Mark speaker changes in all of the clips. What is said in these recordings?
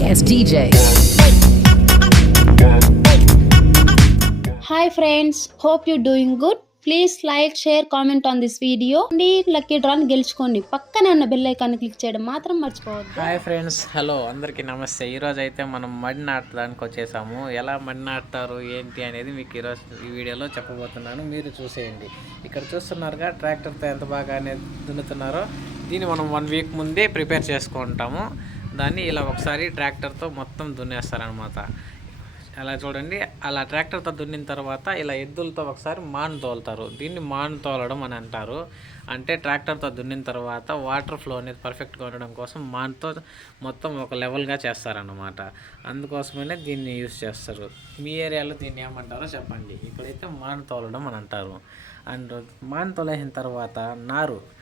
Speaker 1: Ass DJ.
Speaker 2: Hi friends hope you doing good please like share comment on this video lucky డ్రాని గెలుచుకోండి. పక్కనే ఉన్న bell icon click చేయడం మాత్రం మర్చిపోవద్దు.
Speaker 3: Hi friends hello అందరికీ నమస్తే. ఈరోజు అయితే మనం మడి నాటడానికి వచ్చేసాము. ఎలా మడి నాటుతారు ఏంటి అనేది మీకు ఈరోజు ఈ వీడియోలో చెప్పబోతున్నాను. మీరు చూసేయండి. ఇక్కడ చూస్తున్నారుగా ట్రాక్టర్తో ఎంత బాగా అనేది దున్నుతున్నారో. దీన్ని మనం వన్ వీక్ ముందే ప్రిపేర్ చేసుకుంటాము. దాన్ని ఇలా ఒకసారి ట్రాక్టర్తో మొత్తం దున్నేస్తారనమాట అలా చూడండి అలా ట్రాక్టర్తో దున్నిన తర్వాత ఇలా ఎద్దులతో ఒకసారి మాన్ తోలుతారు. దీన్ని మాన్ తోలడం అని అంటారు. అంటే ట్రాక్టర్తో దున్నిన తర్వాత వాటర్ ఫ్లో అనేది పర్ఫెక్ట్గా ఉండడం కోసం మాన్తో మొత్తం ఒక లెవెల్గా చేస్తారన్నమాట. అందుకోసమనే దీన్ని యూస్ చేస్తారు. మీ ఏరియాలో దీన్ని ఏమంటారో చెప్పండి. ఇక్కడైతే మాన్ తోలడం అని అంటారు. అండ్ మాన్ తొలగిన తర్వాత నారు.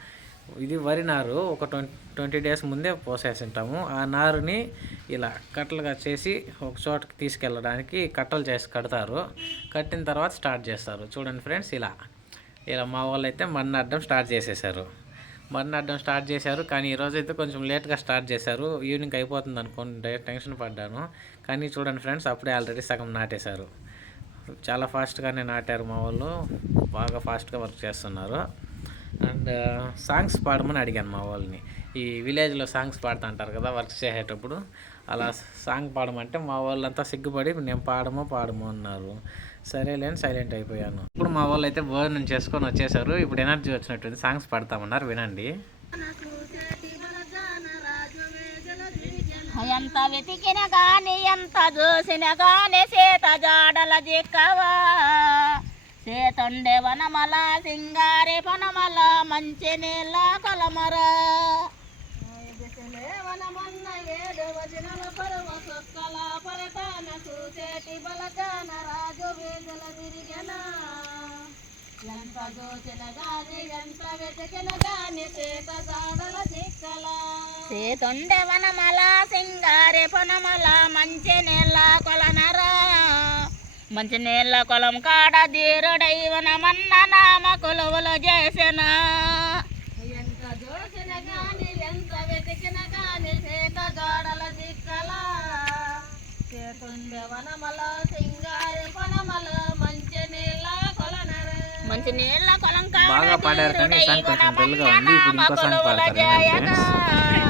Speaker 3: ఇది వరి నారు. ఒక ట్వంటీ ట్వంటీ డేస్ ముందే పోసేసి ఉంటాము ఆ నారుని ఇలా కట్టలుగా చేసి ఒక చోటకి తీసుకెళ్ళడానికి కట్టలు చేసి కడతారు. కట్టిన తర్వాత స్టార్ట్ చేస్తారు. చూడండి ఫ్రెండ్స్ ఇలా. ఇలా మా వాళ్ళు అయితే మన్ను అడ్డం స్టార్ట్ చేసేసారు. మన్ను అడ్డం స్టార్ట్ చేశారు. కానీ ఈరోజు అయితే కొంచెం లేట్గా స్టార్ట్ చేశారు. ఈవినింగ్ అయిపోతుంది అనుకుంటే టెన్షన్ పడ్డాను. కానీ చూడండి ఫ్రెండ్స్ అప్పుడే ఆల్రెడీ సగం నాటేశారు. చాలా ఫాస్ట్గానే నాటారు మా వాళ్ళు. బాగా ఫాస్ట్గా వర్క్ చేస్తున్నారు. అండ్ సాంగ్స్ పాడమని అడిగాను మా వాళ్ళని. ఈ విలేజ్లో సాంగ్స్ పాడుతూ అంటారు కదా వర్క్ చేసేటప్పుడు. అలా సాంగ్ పాడమంటే మా వాళ్ళంతా సిగ్గుపడి నేను పాడమో పాడము అన్నారు. సరేలేని సైలెంట్ అయిపోయాను. ఇప్పుడు మా వాళ్ళు అయితే భోజనం చేసుకొని వచ్చేసారు. ఇప్పుడు ఎనర్జీ వచ్చినట్టుంది. సాంగ్స్ పాడతామన్నారు వినండి.
Speaker 4: ఎంత వెతికిన కానీ ఎంత చూసిన కానీ సీత జాడల దిక్కవా సీతండే వనమల సింగారి పనమల మంచి నీళ్ళ కొలమర. వనమన్న పరవ సొక్కల పరతాన రాజు వీధుల తిరిగెనా ఎంత చూసిన గాని ఎంత వెతికిన గాని సీత జాడల జిక్కల సీతుండే వనమల సింగారి పనమల మంచి మంచి నీళ్ళ కొలం కాడ ధీరుడై వనమన్న నామ కొలువులు చేసిన. ఎంత చూసిన గాని ఎంత వెతికిన గాని సీత జోడల దిక్కల. చేతుండే వనమల సింగారి పనమల మంచి నీళ్ళ కొలనర మంచి నీళ్ళ కొలం కాడ
Speaker 3: బాగా పాడారు కానీ ఈ సాంగ్ కొంచెం డల్గా ఉంది. ఇప్పుడు ఇంకో సాంగ్ పాడతారు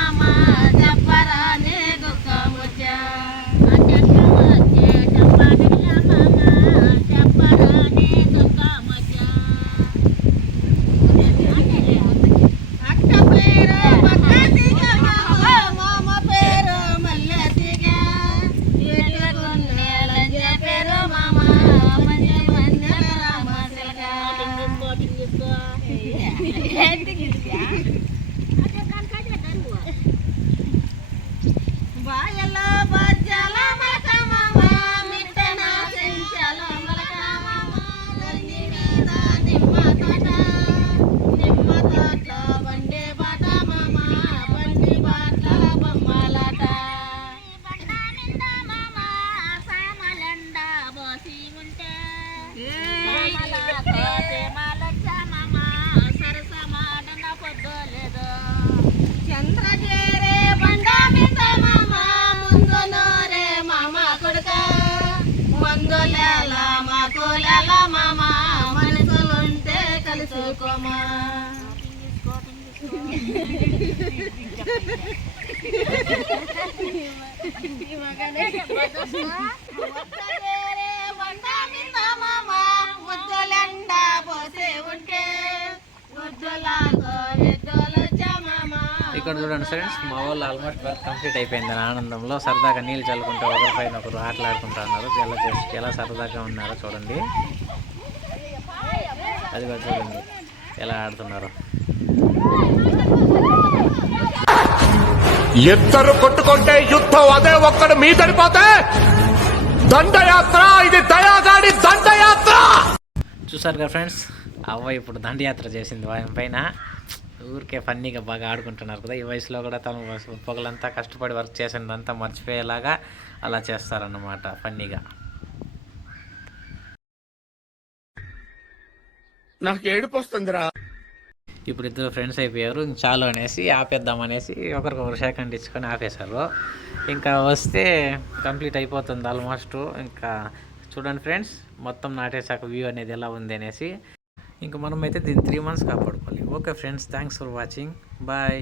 Speaker 4: Yeah. మందులేల మాకులేల మామ మనసులుంటే కలుసుకోమా. ఒక్కజేరే
Speaker 3: ఇక్కడ చూడండి ఫ్రెండ్స్ మా వాళ్ళు ఆల్మోస్ట్ వర్క్ కంప్లీట్ అయిపోయింది. ఆనందంలో సరదాగా నీళ్ళు చల్లుకుంటూ ఒకరి పైన ఒకరు ఆటలాడుకుంటా ఉన్నారు. ఎలా చేసి ఎలా సరదాగా ఉన్నారో చూడండి. అది కూడా చూడండి. ఎలా ఆడుతున్నారో.
Speaker 5: ఇద్దరు కొట్టుకుంటే యుద్ధం అదే ఒక్కడు మీ తడిపోతే
Speaker 1: దండయాత్ర ఇది దయాగాడి దండయాత్ర!
Speaker 3: చూసారు కదా ఫ్రెండ్స్ అవ్వ ఇప్పుడు దండయాత్ర చేసింది ఆయన పైన. ఊరికే ఫన్నీగా బాగా ఆడుకుంటున్నారు కదా. ఈ వయసులో కూడా తను పొగలంతా కష్టపడి వర్క్ చేసిందంతా మర్చిపోయేలాగా అలా చేస్తారన్నమాట ఫన్నీగా.
Speaker 1: నాకు ఏడుపు వస్తుందిరా.
Speaker 3: ఇప్పుడు ఇద్దరు ఫ్రెండ్స్ అయిపోయారు. ఇంక చాలు అనేసి ఆపేద్దాం అనేసి ఒకరికొకరు సెకండ్ ఇచ్చుకొని ఆపేశారు. ఇంకా వస్తే కంప్లీట్ అయిపోతుంది ఆల్మోస్ట్. ఇంకా చూడండి ఫ్రెండ్స్ మొత్తం నాటేసాక వ్యూ అనేది ఎలా ఉంది అనేసి. ఇంకా మనమైతే దీన్ని త్రీ మంత్స్ కాపాడుకోవాలి. Okay friends thanks for watching bye